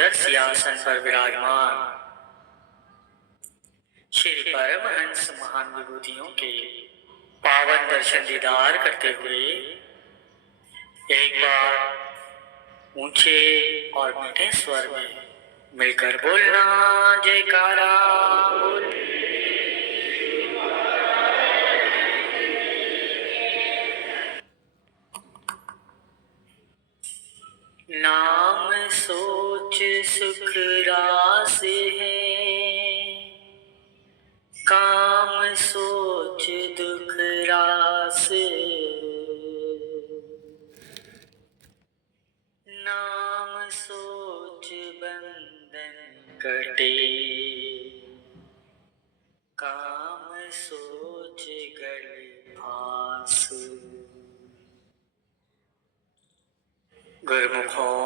सुंदर सिंहासन पर विराजमान श्री परमहंस महान विभूतियों के पावन दर्शन दीदार करते हुए एक बार ऊंचे और मीठे स्वर में मिलकर बोलना जयकारा बोल। नाम सोच सुख रास है, काम सोच दुख रास। नाम सोच बंधन कटे, काम सोच गले फांस। गुरुमुखों,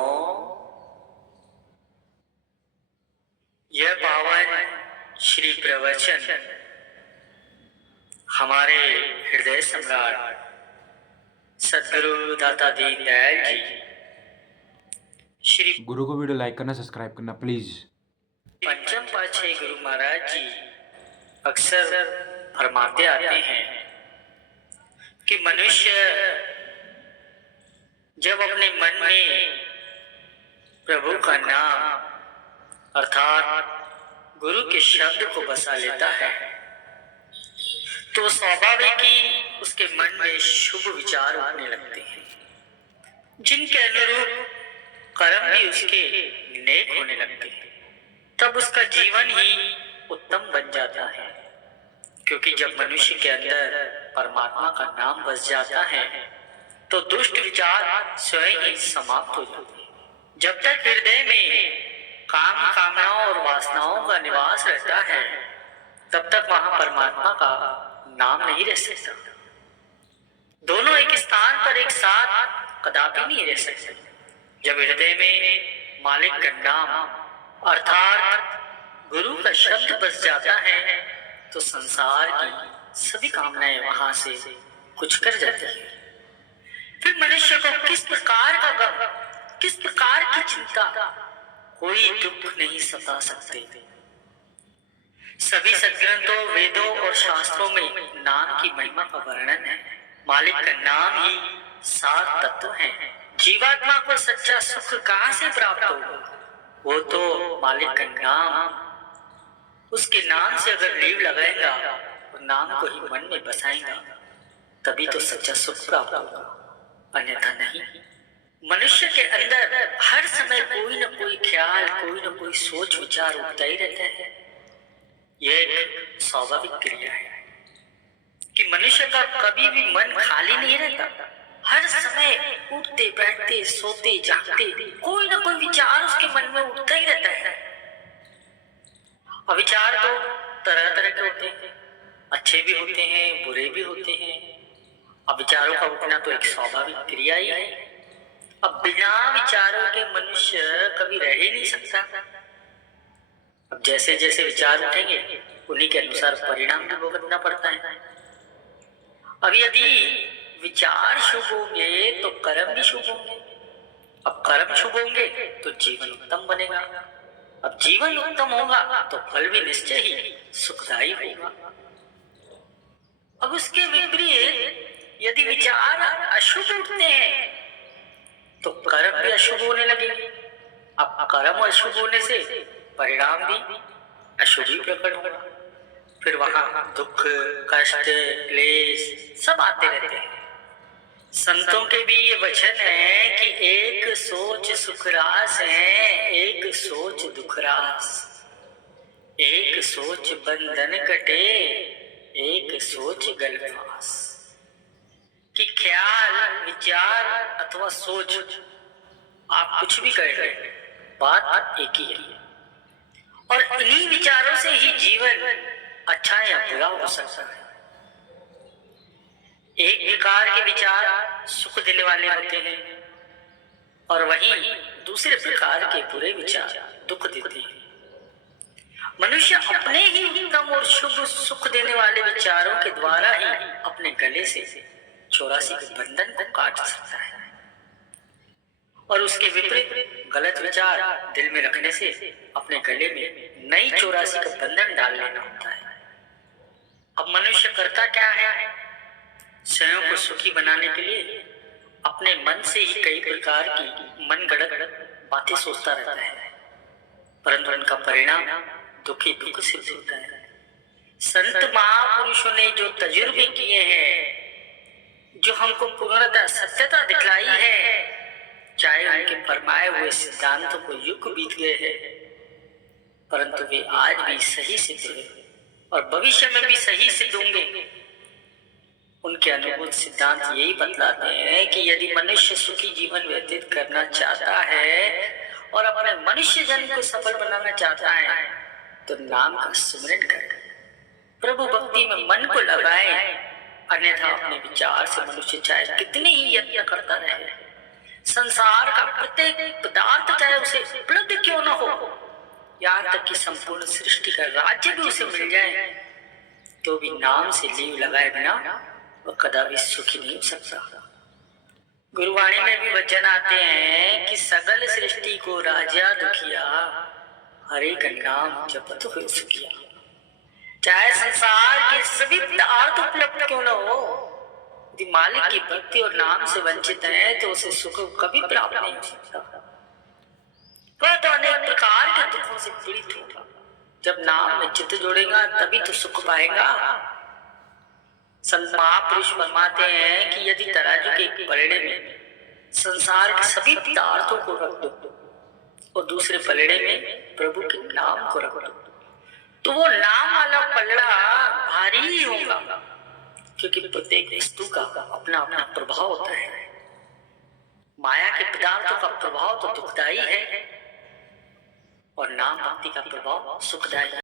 यह पावन श्री प्रवचन हमारे हृदय सम्राट सद्गुरु दाता दीनदयाल जी श्री गुरु को वीडियो लाइक करना, सब्सक्राइब करना प्लीज। पंचम पातशाही गुरु महाराज जी अक्सर फरमाते आते हैं कि मनुष्य जब अपने मन में प्रभु का नाम अर्थात गुरु के शब्द को बसा लेता है तो स्वाभाविक ही उसके मन में शुभ विचार उठने लगते हैं, जिनके अनुरूप कर्म भी उसके नेक होने लगते हैं। तब उसका जीवन ही उत्तम बन जाता है, क्योंकि जब मनुष्य के अंदर परमात्मा का नाम बस जाता है तो दुष्ट विचार स्वयं ही समाप्त हो जाते हैं। जब तक हृदय में काम कामनाओं और वासनाओं का निवास रहता है तब तक वहां परमात्मा का नाम नहीं रह सकता। दोनों एक स्थान पर एक साथ कदापि नहीं रह सकते। जब हृदय में मालिक का नाम अर्थात गुरु का शब्द बस जाता है तो संसार की सभी कामनाएं वहां से कुछ कर जाती है। फिर मनुष्य को किस प्रकार का गम, किस प्रकार की चिंता, कोई दुख नहीं सता सकते। सभी सद्ग्रंथों, वेदों और शास्त्रों में नाम की महिमा का वर्णन है। मालिक का नाम ही सार तत्व है। जीवात्मा को सच्चा सुख कहां से प्राप्त होगा? वो तो मालिक का नाम, उसके नाम से अगर लीव लगाएगा और नाम को ही मन में बसाएगा तभी तो सच्चा सुख प्राप्त होगा, अन्यथा नहीं। मनुष्य के अंदर हर समय कोई न कोई ख्याल, कोई न कोई सोच विचार उठता ही रहता है। यह एक स्वाभाविक क्रिया है कि मनुष्य का कभी भी मन खाली नहीं रहता। हर समय उठते बैठते सोते जागते कोई न कोई विचार उसके मन में उठता ही रहता है। और विचार तो तरह तरह के होते हैं, अच्छे भी होते हैं, बुरे भी होते हैं। अब विचारों का उठना तो एक स्वाभाविक क्रिया ही है। अब बिना विचारों के मनुष्य कभी रह ही नहीं सकता। अब जैसे जैसे विचार उठेंगे उन्हीं के अनुसार परिणाम भी भुगतना पड़ता है। अब यदि विचार शुभ होंगे तो कर्म भी शुभ होंगे। अब कर्म शुभ होंगे तो जीवन उत्तम बनेगा। अब जीवन उत्तम होगा तो फल भी निश्चय ही सुखदायी होगा। अब उसके विपरीत यदि विचार अशुभ उठते हैं तो कर्म भी अशुभ होने लगेंगे। अब कर्म अशुभ होने से परिणाम भी अशुभ ही प्रकट होगा। फिर वहां दुख, कष्ट, क्लेश सब आते रहते हैं। संतों के भी ये वचन है कि एक सोच सुख रास है, एक सोच दुख रास। एक सोच बंधन कटे, एक सोच गल फांस। कि ख्याल, विचार अथवा सोच आप कुछ भी कर रहे हैं, बात एक ही है। और इन्हीं विचारों से ही जीवन अच्छा या बुरा हो सकता है। एक प्रकार के विचार सुख देने वाले होते हैं और वहीं दूसरे प्रकार के बुरे विचार दुख देते हैं। मनुष्य अपने ही उत्तम और शुभ सुख देने वाले विचारों के द्वारा ही अपने गले से 84 के बंधन को काट सकता है। और उसके विपरीत गलत विचार दिल में रखने से अपने गले में नई 84 का बंधन डाल लेना होता है। अब मनुष्य करता क्या है? स्वयं को सुखी बनाने के लिए अपने मन से ही कई प्रकार की मनगढ़ंत बातें सोचता रहता है, परंतु उनका परिणाम दुखी दुख सिद्ध होता है। संत महापुरुषों ने जो तजुर्बे किए हैं, जो हमको पूर्णतः सत्यता दिखलाई है, चाहे उनके फरमाए हुए सिद्धांतों को युग बीत गए हैं, परंतु वे आज भी सही सिद्ध हैं और भविष्य में भी सही सिद्ध होंगे। उनके अनुभूत सिद्धांत यही बतलाते हैं कि यदि मनुष्य सुखी जीवन व्यतीत करना चाहता है और अपने मनुष्य जन्म को सफल बनाना चाहता है, तो नाम का सुमिरन करे, प्रभु भक्ति में मन को लगाए, अन्यथा अपने विचार से मनुष्य चाहे कितने ही यत्न करता रहे, संसार का प्रत्येक पदार्थ चाहे उसे उपलब्ध क्यों न हो, यहाँ तक कि संपूर्ण सृष्टि का राज्य भी उसे मिल जाए, तो भी नाम से लीव लगाए बिना वह कदापि सुखी नहीं हो सकता। गुरुवाणी में भी वचन आते हैं कि सगल सृष्टि को राजा दुखिया, हरे का नाम जपत हुए सुखिया। चाहे संसार के सभी पदार्थ उपलब्ध क्यों न हो, यदि मालिक की भक्ति और नाम से वंचित है तो उसे सुख कभी प्राप्त नहीं हो सकता। वह तो अनेक प्रकार के दुखों से पीड़ित होगा। जब नाम में चित्त जोड़ेगा तभी तो सुख पाएगा। संत महापुरुष फरमाते हैं कि यदि तराजू के एक पलड़े में संसार के सभी पदार्थों को रख दो और दूसरे पलड़े में प्रभु के नाम को रख दो, तो वो नाम वाला पलड़ा भारी ही होगा, क्योंकि प्रत्येक वस्तु का अपना अपना प्रभाव होता है। माया के पदार्थों का प्रभाव तो दुखदायी है और नाम भक्ति का प्रभाव सुखदायी है।